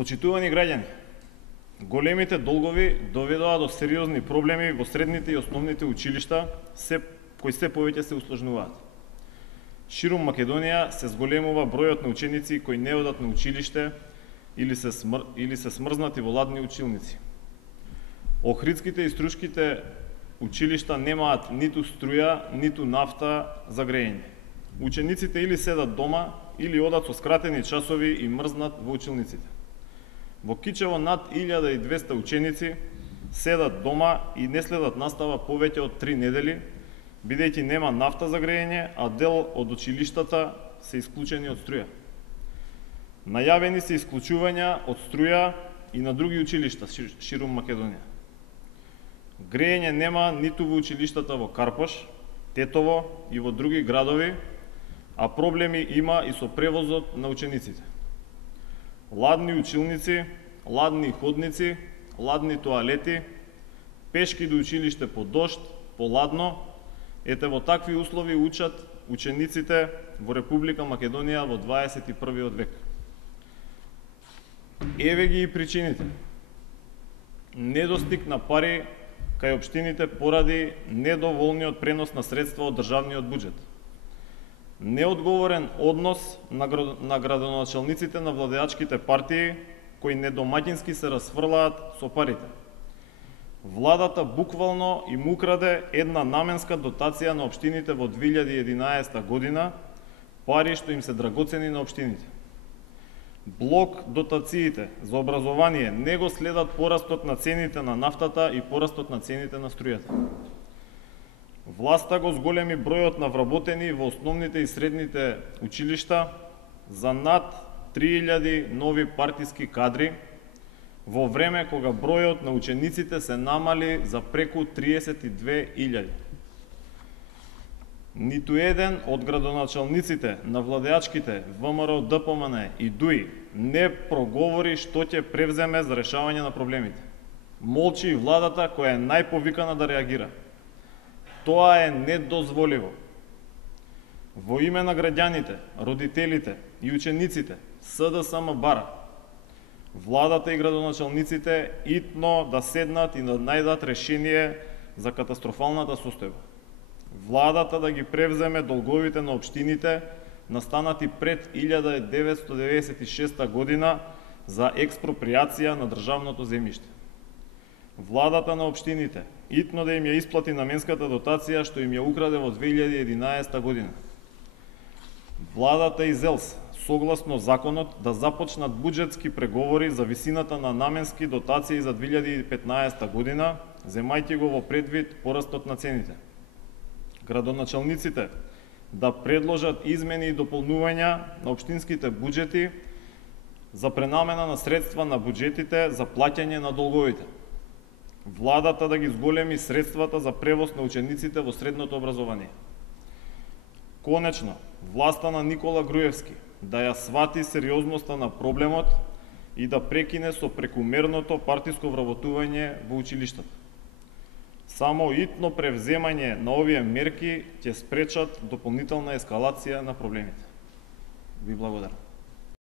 Почитувани граѓани, големите долгови доведоа до сериозни проблеми во средните и основните училишта, кои се повеќе се усложнуваат. Ширум Македонија се зголемува бројот на ученици кои не одат на училиште или се смрзнати во ладни училници. Охридските и Струшките училишта немаат ниту струја, ниту нафта за грејење. Учениците или седат дома, или одат со скратени часови и мрзнат во училниците. Во Кичево над 1200 ученици седат дома и не следат настава повеќе од 3 недели, бидејќи нема нафта за грејење, а дел од училиштата се исклучени од струја. Најавени се исклучувања од струја и на други училишта ширум Македонија. Грејење нема ниту во училиштата во Карпош, Тетово и во други градови, а проблеми има и со превозот на учениците. Ладни училници, ладни ходници, ладни тоалети, пешки до училиште по дожд, по ладно, ете во такви услови учат учениците во Република Македонија во 21. век. Еве ги и причините. Недостиг на пари кај општините поради недоволниот пренос на средства од државниот буџет. Неодговорен однос на градоначалниците на владеачките партии, кои недомаќински се расфрлаат со парите. Владата буквално им украде една наменска дотација на општините во 2011 година, пари што им се драгоцени на општините. Блок дотациите за образование не го следат порастот на цените на нафтата и порастот на цените на струјата. Власта го зголеми бројот на вработени во основните и средните училишта за над 3000 нови партиски кадри, во време кога бројот на учениците се намали за преку 32.000. Ниту еден од градоначалниците на владеачките ВМРО, ДПМН и ДУИ не проговори што ќе превземе за решавање на проблемите. Молчи и владата која е најповикана да реагира. Тоа е недозволиво. Во име на граѓаните, родителите и учениците, СДСМ бара владата и градоначалниците итно да седнат и да најдат решение за катастрофалната состојба. Владата да ги превземе долговите на општините настанати пред 1996 година за експроприација на државното земјиште. Владата на општините итно да им ја исплати наменската дотација што им ја украде во 2011 година. Владата и ЗЕЛС согласно законот да започнат буџетски преговори за висината на наменски дотации за 2015 година, земајќи го во предвид порастот на цените. Градоначалниците да предложат измени и дополнувања на општинските буџети за пренамена на средства на буџетите за плаќање на долговите. Владата да ги зголеми средствата за превоз на учениците во средното образование. Конечно, власта на Никола Груевски да ја свати сериозноста на проблемот и да прекине со прекумерното партиско вработување во училиштата. Само итно превземање на овие мерки ќе спречат дополнителна ескалација на проблемите. Ви благодарам.